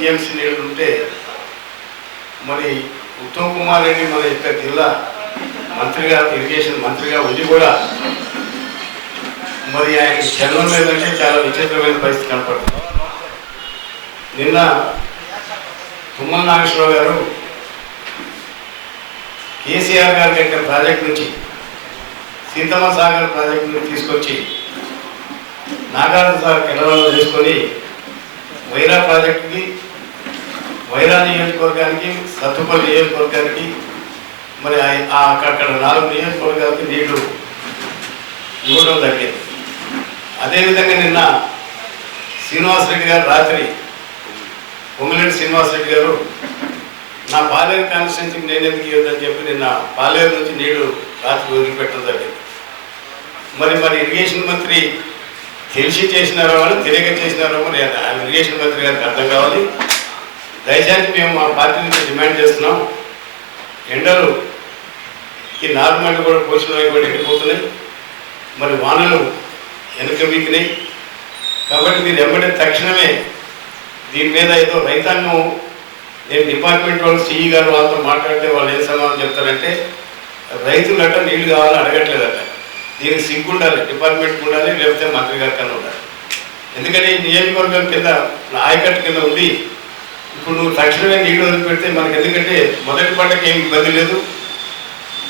TMC నీళ్లు ఉంటే మరి ఉత్తమ్ కుమార్ రెడ్డి మన యొక్క జిల్లా మంత్రిగా ఇరిగేషన్ మంత్రిగా ఉండి కూడా మరి ఆయన చలనం లేదంటే చాలా విచిత్రమైన పరిస్థితి కనపడుతుంది. నిన్న తుమ్మల నాగేశ్వరరావు గారు కేసీఆర్ గారి యొక్క ప్రాజెక్ట్ నుంచి సీతమ్మ సాగర్ ప్రాజెక్ట్ నుంచి తీసుకొచ్చి నాగార్జున సాగర్ కెనాల్లో తీసుకొని వైరా ప్రాజెక్టుకి, వైరా నియోజకవర్గానికి, సత్తుపల్లి నియోజకవర్గానికి, మరి అక్కడ 4 నియోజకవర్గాలకి నీళ్లు ఇవ్వడం జరిగింది. అదేవిధంగా నిన్న శ్రీనివాసరెడ్డి గారు రాత్రి పొంగులేటి శ్రీనివాసరెడ్డి గారు నా పాలేరు కాన్స్టిట్యున్సీకి నేను ఎందుకు ఇవ్వద్దని చెప్పి నిన్న పాలేరు నుంచి నీళ్లు రాత్రి వదిలిపెట్టడం జరిగింది. మరి ఇరిగేషన్ మంత్రి తెలిసి చేసినారో వాళ్ళు తెలియక చేసినారో మరి ఇరిగేషన్ మంత్రి గారికి అర్థం కావాలి. దయచేసి మేము మా పార్టీ నుంచి డిమాండ్ చేస్తున్నాం. ఎండలు ఈ నార్మల్ కూడా పోషణలు కూడా ఎండిపోతున్నాయి, మరి వానలు వెనక వీకినాయి. కాబట్టి మీరు వెంబడే తక్షణమే దీని మీద ఏదో రైతాంగం, నేను డిపార్ట్మెంట్ వాళ్ళు సిఈ గారు వాళ్ళతో మాట్లాడితే వాళ్ళు ఏం సమాధానం చెప్తారంటే రైతులట నీళ్లు కావాలని అడగట్లేదట. దీనికి సిగ్గు ఉండాలి, డిపార్ట్మెంట్కి ఉండాలి, లేకపోతే మంత్రి గారి కన్నా ఉండాలి. ఎందుకంటే ఈ నియోజకవర్గం కింద ఆయకట్టు కింద ఉంది. ఇప్పుడు నువ్వు తక్షణమే నీళ్లు వదిలిపెడితే మనకి, ఎందుకంటే మొదటి పంటకి ఏమి ఇబ్బంది లేదు,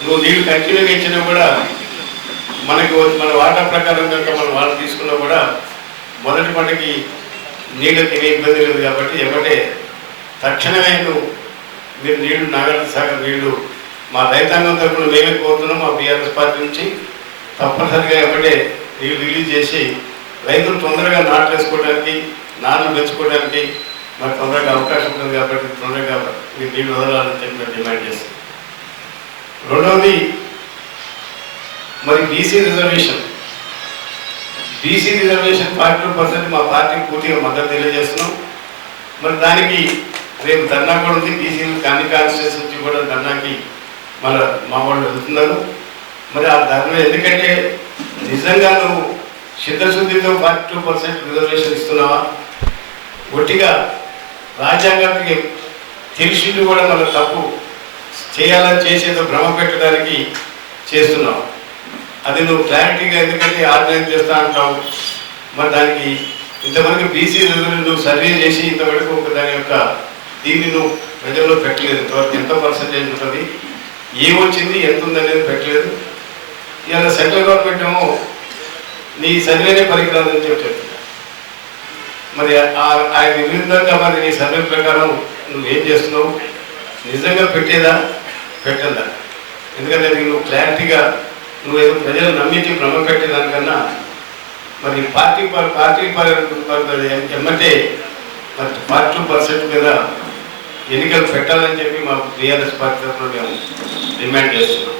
నువ్వు నీళ్లు కంటిన్యూగా ఇచ్చినా కూడా మనకి మన వాటా ప్రకారం కనుక మనం వాళ్ళు తీసుకున్నా కూడా మొదటి పంటకి నీళ్ళకి ఏమి ఇబ్బంది లేదు. కాబట్టి ఏమంటే తక్షణమే మీరు నీళ్లు నాగార్జున సాగర్ నీళ్లు మా రైతాంగం తరఫున మేమే కోరుతున్నాం. మా బీఆర్ఎస్ పార్టీ నుంచి తప్పనిసరిగా ఏమంటే నీళ్లు రిలీజ్ చేసి రైతులు తొందరగా నాట్లు వేసుకోవడానికి, నాట్లు పెంచుకోవడానికి మరి తొందరగా అవకాశం ఉంటుంది. కాబట్టి తొందరగా మీరు నీళ్లు వదలాలని చెప్పి మేము డిమాండ్ చేస్తాం. రెండవది మరి బీసీ రిజర్వేషన్ 42% మా పార్టీకి పూర్తిగా మద్దతు తెలియజేస్తున్నాం. మరి దానికి రేపు ధర్నా కూడా ఉంది. బీసీలు అన్ని కాన్స్టిట్యూన్స్ నుంచి కూడా ధర్నాకి మన మా వాళ్ళు వెళ్తున్నారు. మరి ఆ ధర్నా ఎందుకంటే నిజంగా నువ్వు చిత్తశుద్ధితో 42% రిజర్వేషన్ ఇస్తున్నావా, ఒట్టిగా రాజ్యాంగానికి తెలిసింది కూడా మన తప్పు చేయాలని చేసేదో భ్రమ పెట్టడానికి చేస్తున్నావు. అది నువ్వు క్లారిటీగా, ఎందుకంటే ఆర్గనైజ్ చేస్తా అంటావు. మరి దానికి ఇంతవరకు బీసీ రిజర్వేషన్ నువ్వు సర్వే చేసి ఇంతవరకు ఒక దాని యొక్క దీన్ని నువ్వు ప్రజల్లో పెట్టలేదు. ఇంతవరకు ఎంత పర్సంటేజ్ ఉంటుంది, ఏమొచ్చింది, ఎంత ఉందనేది పెట్టలేదు. ఇవాళ సెంట్రల్ గవర్నమెంట్ ఏమో నీ సర్వేనే పనికిరాదని చెప్తుంది. మరి ఆ విరుద్ధంగా మరి నీ సర్వే ప్రకారం నువ్వేం చేస్తున్నావు, నిజంగా పెట్టేదా పెట్టదా? ఎందుకంటే నువ్వు క్లారిటీగా నువ్వు ఏదో ప్రజలు నమ్మించి భ్రమ పెట్టేదానికన్నా మరి పార్టీ ఎమ్మంటే 42% మీద ఎన్నికలు పెట్టాలని చెప్పి మా బీఆర్ఎస్ పార్టీ తరఫున మేము డిమాండ్ చేస్తున్నాం.